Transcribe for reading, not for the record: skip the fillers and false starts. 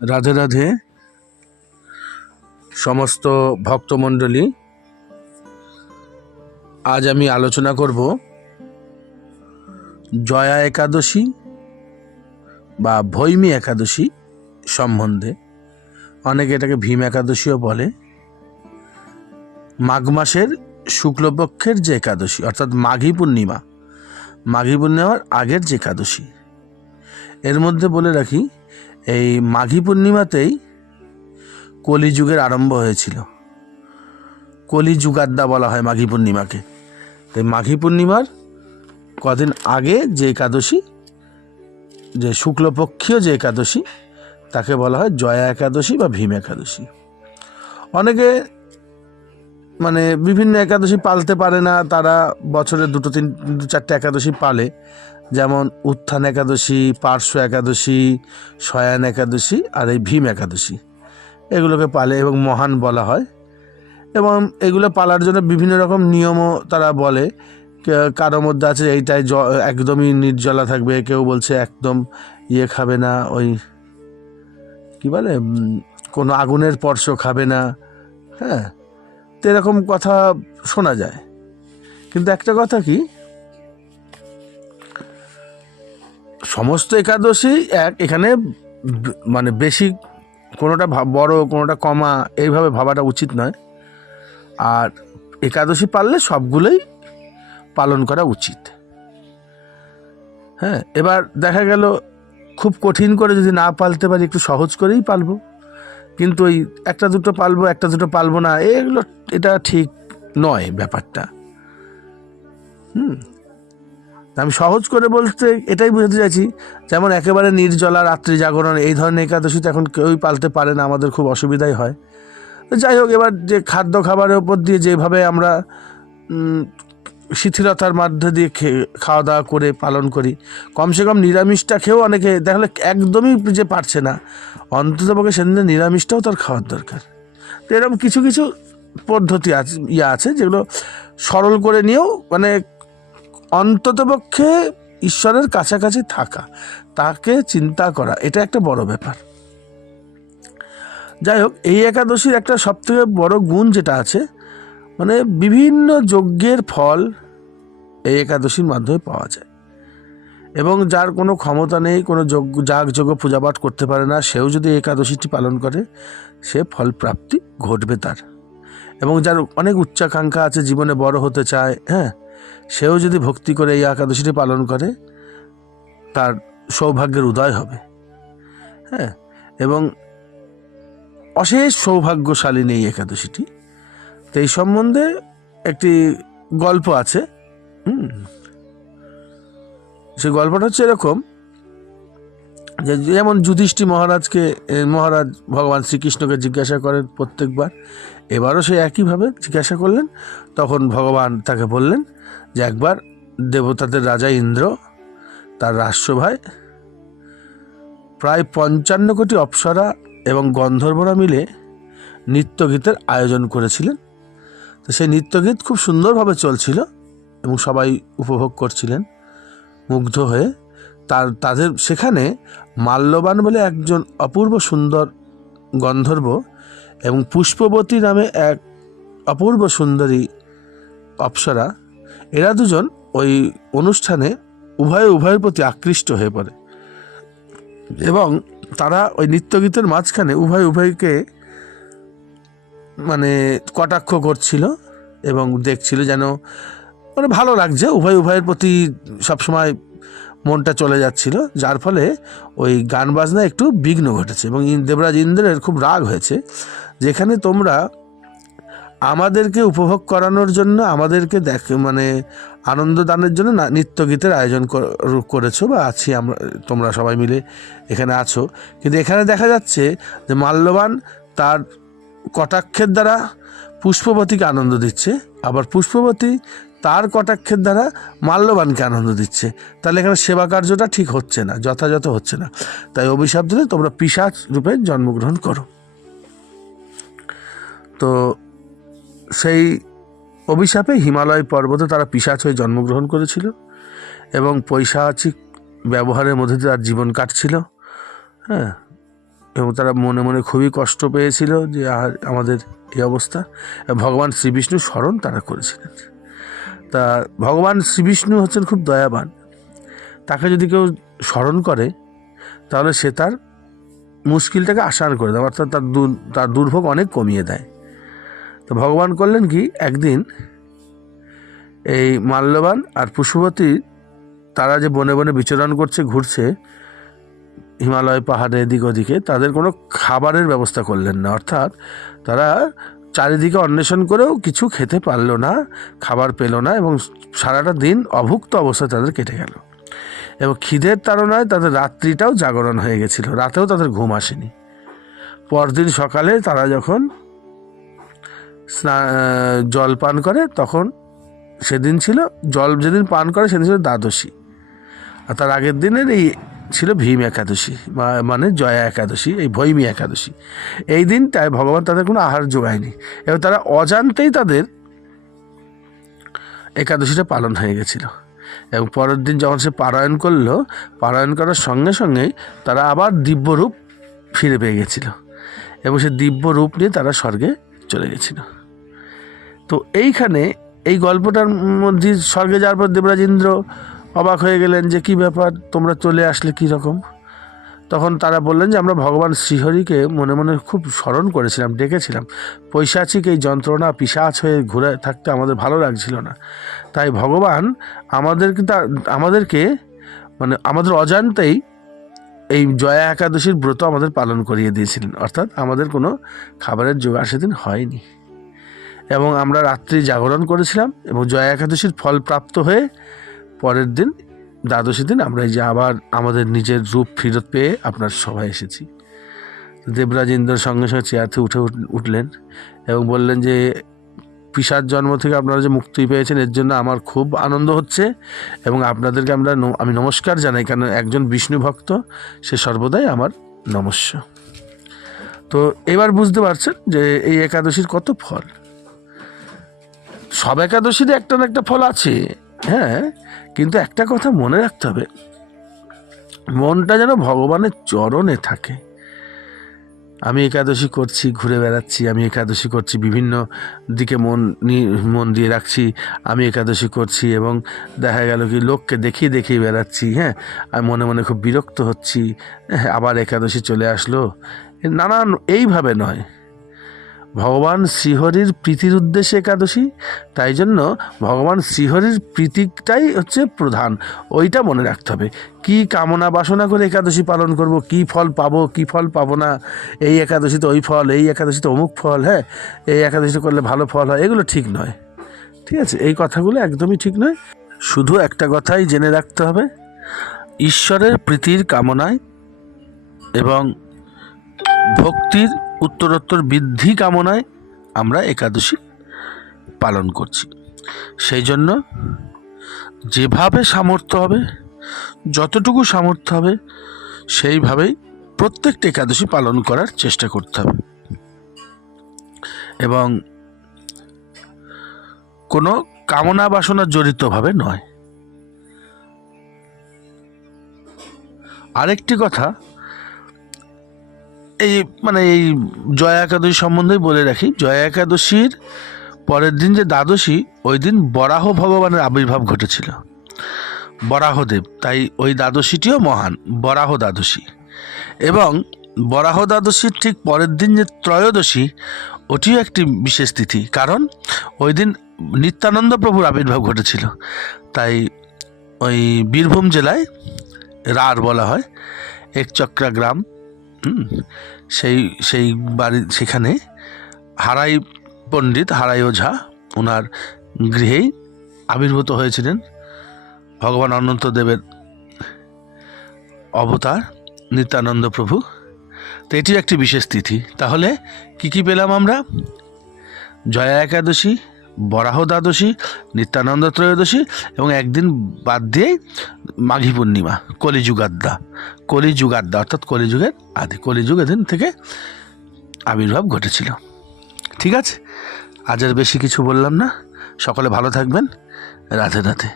রাধে রাধে সমস্ত ভক্তমণ্ডলী। আজ আমি আলোচনা করব জয়া একাদশী বা ভৈমী একাদশী সম্বন্ধে। অনেকে এটাকে ভীম একাদশীও বলে। মাঘ মাসের শুক্লপক্ষের যে একাদশী, অর্থাৎ মাঘী পূর্ণিমার আগের যে একাদশী। এর মধ্যে বলে রাখি, এই মাঘী পূর্ণিমাতেই কলিযুগের আরম্ভ হয়েছিল। কলিযুগাদ্দা বলা হয় মাঘী পূর্ণিমাকে। তাই মাঘী পূর্ণিমার কদিন আগে যে একাদশী, যে শুক্লপক্ষীয় যে একাদশী, তাকে বলা হয় জয়া একাদশী বা ভীম একাদশী। অনেকে বিভিন্ন একাদশী পালতে পারে না, তারা বছরে দু চারটে একাদশী পালে। যেমন উত্থান একাদশী, পার্শ্ব একাদশী, শয়ান একাদশী আর এই ভীম একাদশী, এগুলোকে পালে এবং মহান বলা হয়। এবং এগুলো পালার জন্য বিভিন্ন রকম নিয়মও তারা বলে। কারোর মধ্যে আছে এইটাই একদমই নির্জলা থাকবে, কেউ বলছে একদম খাবে না, ওই কি বলে, কোনো আগুনের স্পর্শ খাবে না। হ্যাঁ, তো এরকম কথা শোনা যায়। কিন্তু একটা কথা কি, সমস্ত একাদশী এখানে বেশি কোনোটা বড় কোনোটা কমা এইভাবে ভাবাটা উচিত নয়। আর একাদশী পারলে সবগুলোই পালন করা উচিত। হ্যাঁ, এবার দেখা গেল খুব কঠিন করে যদি না পালতে পারি, একটু সহজ করেই পালবো। কিন্তু ওই একটা দুটো পালবো না, এটা ঠিক নয় ব্যাপারটা। আমি সহজ করে বলতে এটাই বোঝাতে চাইছি, যেমন একেবারে নির্জলা রাত্রি জাগরণ এই ধরনের একাদশী তো এখন কেউই পালতে পারে না, আমাদের খুব অসুবিধাই হয়। যাই হোক, এবার যে খাদ্য খাবারের উপর দিয়ে যেভাবে আমরা শিথিলতার মধ্যে দিয়ে খাওয়া দাওয়া করে পালন করি, কমসে কম নিরামিষটা খেয়েও অনেকে দেখলে একদমই যে পারছে না, অন্ততপক্ষে সেদিন নিরামিষটাও তার খাওয়ার দরকার। তো এরকম কিছু কিছু পদ্ধতি আছে যেগুলো সরল করে নিয়েও অন্ততপক্ষে ঈশ্বরের কাছাকাছি থাকা, তাকে চিন্তা করা, এটা একটা বড় ব্যাপার। যাই হোক, এই একাদশীর একটা সবথেকে বড় গুণ যেটা আছে, বিভিন্ন যজ্ঞের ফল এই একাদশীর মাধ্যমে পাওয়া যায়। এবং যার কোনো ক্ষমতা নেই, কোনো যাগযজ্ঞ পূজাপাঠ করতে পারে না, সেও যদি একাদশীটি পালন করে, সে ফল প্রাপ্তি ঘটবে তার। এবং যার অনেক উচ্চাকাঙ্ক্ষা আছে, জীবনে বড় হতে চায়, হ্যাঁ, সেও যদি ভক্তি করে এই একাদশীটি পালন করে, তার সৌভাগ্যের উদয় হবে। হ্যাঁ, এবং অশেষ সৌভাগ্যশালিনী এই একাদশীটি। তো এই সম্বন্ধে একটি গল্প আছে। সেই গল্পটা হচ্ছে এরকম, যে যেমন যুধিষ্ঠির মহারাজ ভগবান শ্রীকৃষ্ণকে জিজ্ঞাসা করেন প্রত্যেকবার, এবারও সে একইভাবে জিজ্ঞাসা করলেন। তখন ভগবান তাকে বললেন যে একবার দেবতাদের রাজা ইন্দ্র তার রাজসভায় প্রায় 55 কোটি অপ্সরা এবং গন্ধর্বরা মিলে নৃত্যগীতের আয়োজন করেছিলেন। তো সেই নৃত্যগীত খুব সুন্দরভাবে চলছিল এবং সবাই উপভোগ করছিলেন মুগ্ধ হয়ে। তাদের সেখানে মাল্যবান বলে একজন অপূর্ব সুন্দর গন্ধর্ব এবং পুষ্পবতী নামে এক অপূর্ব সুন্দরী অপ্সরা, এরা দুজন ওই অনুষ্ঠানে উভয়ের প্রতি আকৃষ্ট হয়ে পড়ে। এবং তারা ওই নৃত্যগীতের মাঝখানে উভয়কে কটাক্ষ করছিল এবং দেখছিল যেন ভালো লাগছে, উভয়ের প্রতি সবসময় মনটা চলে যাচ্ছিল, যার ফলে ওই গান বাজনা একটু বিঘ্ন ঘটেছে। এবং দেবরাজ ইন্দ্রের খুব রাগ হয়েছে, যেখানে তোমরা আমাদেরকে উপভোগ করানোর জন্য, আমাদেরকে আনন্দ দানের জন্য নৃত্যগীতের আয়োজন করেছো বা আছি আমরা, তোমরা সবাই মিলে এখানে আছো, কিন্তু এখানে দেখা যাচ্ছে যে মাল্যবান তার কটাক্ষের দ্বারা পুষ্পবতীকে আনন্দ দিচ্ছে, আবার পুষ্পবতী তার কটাক্ষের দ্বারা মাল্যবানকে আনন্দ দিচ্ছে। তাহলে এখানে সেবা কার্যটা ঠিক হচ্ছে না, যথাযথ হচ্ছে না। তাই অভিশাপ দিলে তোমরা পিশাচ রূপে জন্মগ্রহণ করো। তো সেই অভিশাপে হিমালয় পর্বতে তারা পিশাচ হয়ে জন্মগ্রহণ করেছিল এবং পৈশাচিক ব্যবহারের মধ্যে তার জীবন কাটছিল। হ্যাঁ, এবং তারা মনে মনে খুবই কষ্ট পেয়েছিল যে আর আমাদের এই অবস্থা। ভগবান শ্রীবিষ্ণু স্মরণ তারা করেছিলেন। তা ভগবান শ্রীবিষ্ণু হচ্ছেন খুব দয়াবান। তাকে যদি কেউ স্মরণ করে তাহলে সে তার মুশকিলটাকে আসান করে দেয়, অর্থাৎ তার দুর্ভোগ অনেক কমিয়ে দেয়। তো ভগবান করলেন কি, একদিন এই মাল্যবান আর পুষ্পবতী তারা যে বনে বনে বিচরণ করছে, ঘুরছে হিমালয় পাহাড়ে এদিক ওদিকে, তাদের কোনো খাবারের ব্যবস্থা করলেন না। অর্থাৎ তারা চারিদিকে অন্বেষণ করেও কিছু খেতে পারলো না, খাবার পেল না, এবং সারাটা দিন অভুক্ত অবস্থায় তাদের কেটে গেল। এবং খিদের তাড়নায় তাদের রাত্রিটাও জাগরণ হয়ে গেছিল, রাতেও তাদের ঘুম আসেনি। পরদিন সকালে তারা যখন জল পান করে, তখন সেদিন ছিল জল যেদিন পান করে সেদিন ছিল দ্বাদশী, আর তার আগের দিনের এই ছিল ভীম একাদশী, মানে জয়া একাদশী, এই ভৈমী একাদশী। এই দিনটায় ভগবান তাদের কোনো আহার যোগায়নি, এবং তারা অজান্তেই তাদের একাদশীটা পালন হয়ে গেছিল। এবং পরের দিন যখন সে পারায়ণ করলো, পারায়ণ করার সঙ্গে সঙ্গেই তারা আবার দিব্যরূপ ফিরে পেয়ে গেছিল, এবং সে দিব্য রূপ নিয়ে তারা স্বর্গে চলে গেছিল। তো এইখানে এই গল্পটার মধ্যে স্বর্গে যাওয়ার পর দেবরাজ ইন্দ্র অবাক হয়ে গেলেন যে কী ব্যাপার, তোমরা চলে আসলে কী রকম। তখন তারা বললেন যে আমরা ভগবান শ্রীহরিকে মনে মনে খুব স্মরণ করেছিলাম, ডেকেছিলাম। পৈশাচিক এই যন্ত্রণা, পিশাচ হয়ে ঘুরে থাকতে আমাদের ভালো লাগছিল না, তাই ভগবান আমাদেরকে মানে আমাদের অজান্তেই এই জয়া একাদশীর ব্রত আমাদের পালন করিয়ে দিয়েছিলেন। অর্থাৎ আমাদের কোনো খাবারের জোগাড় সেদিন হয়নি, এবং আমরা রাত্রি জাগরণ করেছিলাম, এবং জয়া একাদশীর ফল প্রাপ্ত হয়ে পরের দিন দ্বাদশী দিন আমরা এই যে আবার আমাদের নিজের রূপ ফেরত পেয়ে আপনার সভায় এসেছি। দেবরাজ ইন্দ্রের সঙ্গে সঙ্গে চেয়ার থেকে উঠলেন এবং বললেন যে পিশাচ জন্ম থেকে আপনারা যে মুক্তি পেয়েছেন এর জন্য আমার খুব আনন্দ হচ্ছে, এবং আপনাদেরকে আমি নমস্কার জানাই, কারণ একজন বিষ্ণু ভক্ত সে সর্বদাই আমার নমস্য। তো এবার বুঝতে পারছেন যে এই একাদশীর কত ফল। সব একাদশীর একটা না একটা ফল আছে, হ্যাঁ, কিন্তু একটা কথা মনে রাখতে হবে, মনটা যেন ভগবানের চরণে থাকে। আমি একাদশী করছি, ঘুরে বেড়াচ্ছি, আমি একাদশী করছি, বিভিন্ন দিকে মন দিয়ে রাখছি, আমি একাদশী করছি, এবং দেখা গেল কি লোককে দেখিয়ে বেড়াচ্ছি, হ্যাঁ, আমি মনে মনে খুব বিরক্ত হচ্ছি, আবার একাদশী চলে আসলো, নানান এইভাবে নয়। ভগবান শ্রীহরির প্রীতির উদ্দেশ্যে একাদশী, তাই জন্য ভগবান শ্রীহরির প্রীতিটাই হচ্ছে প্রধান, ওইটা মনে রাখতে হবে। কি কামনা বাসনা করে একাদশী পালন করব, কি ফল পাবো কি ফল পাবো না, এই একাদশীতে ওই ফল, এই একাদশীতে অমুক ফল, হ্যাঁ, এই একাদশী করলে ভালো ফল হয়, এগুলো ঠিক নয়। ঠিক আছে, এই কথাগুলো একদমই ঠিক নয়। শুধু একটা কথাই জেনে রাখতে হবে, ঈশ্বরের প্রীতির কামনায় এবং ভক্তির উত্তরোত্তর বৃদ্ধি কামনায় আমরা একাদশী পালন করছি। সেই জন্য যেভাবে সামর্থ্য হবে, যতটুকু সামর্থ্য হবে, সেইভাবেই প্রত্যেকটা একাদশী পালন করার চেষ্টা করতে হবে, এবং কোনো কামনা বাসনা জড়িতভাবে নয়। আরেকটি কথা, এই জয়া একাদশী সম্বন্ধেই বলে রাখি, জয়া একাদশীর পরের দিন যে দ্বাদশী, ওই দিন বরাহ ভগবানের আবির্ভাব ঘটেছিল, বরাহদেব, তাই ওই দ্বাদশীটিও মহান, বরাহ দ্বাদশী। এবং বরাহ দ্বাদশীর ঠিক পরের দিন যে ত্রয়োদশী, ওটিও একটি বিশেষ তিথি, কারণ ওই দিন নিত্যানন্দ প্রভুর আবির্ভাব ঘটেছিল। তাই ওই বীরভূম জেলায় রার বলা হয়, একচক্রা গ্রাম, সেই বাড়ি, সেখানে হারাই পণ্ডিত, হারাই ওঝা, ওনার গৃহেই আবির্ভূত হয়েছিলেন ভগবান অনন্তদেবের অবতার নিত্যানন্দ প্রভু। তো এটি একটি বিশেষ তিথি। তাহলে কি পেলাম আমরা? জয়া একাদশী, বরাহ দ্বাদশী, নিত্যানন্দ ত্রয়োদশী, এবং একদিন বাদ দিয়ে মাঘী পূর্ণিমা, কলিযুগাদ্দা অর্থাৎ কলিযুগের আদি, কলিযুগ এদিন থেকে আবির্ভাব ঘটেছিল। ঠিক আছে, আজ আর বেশি কিছু বললাম না। সকলে ভালো থাকবেন। রাধে রাধে।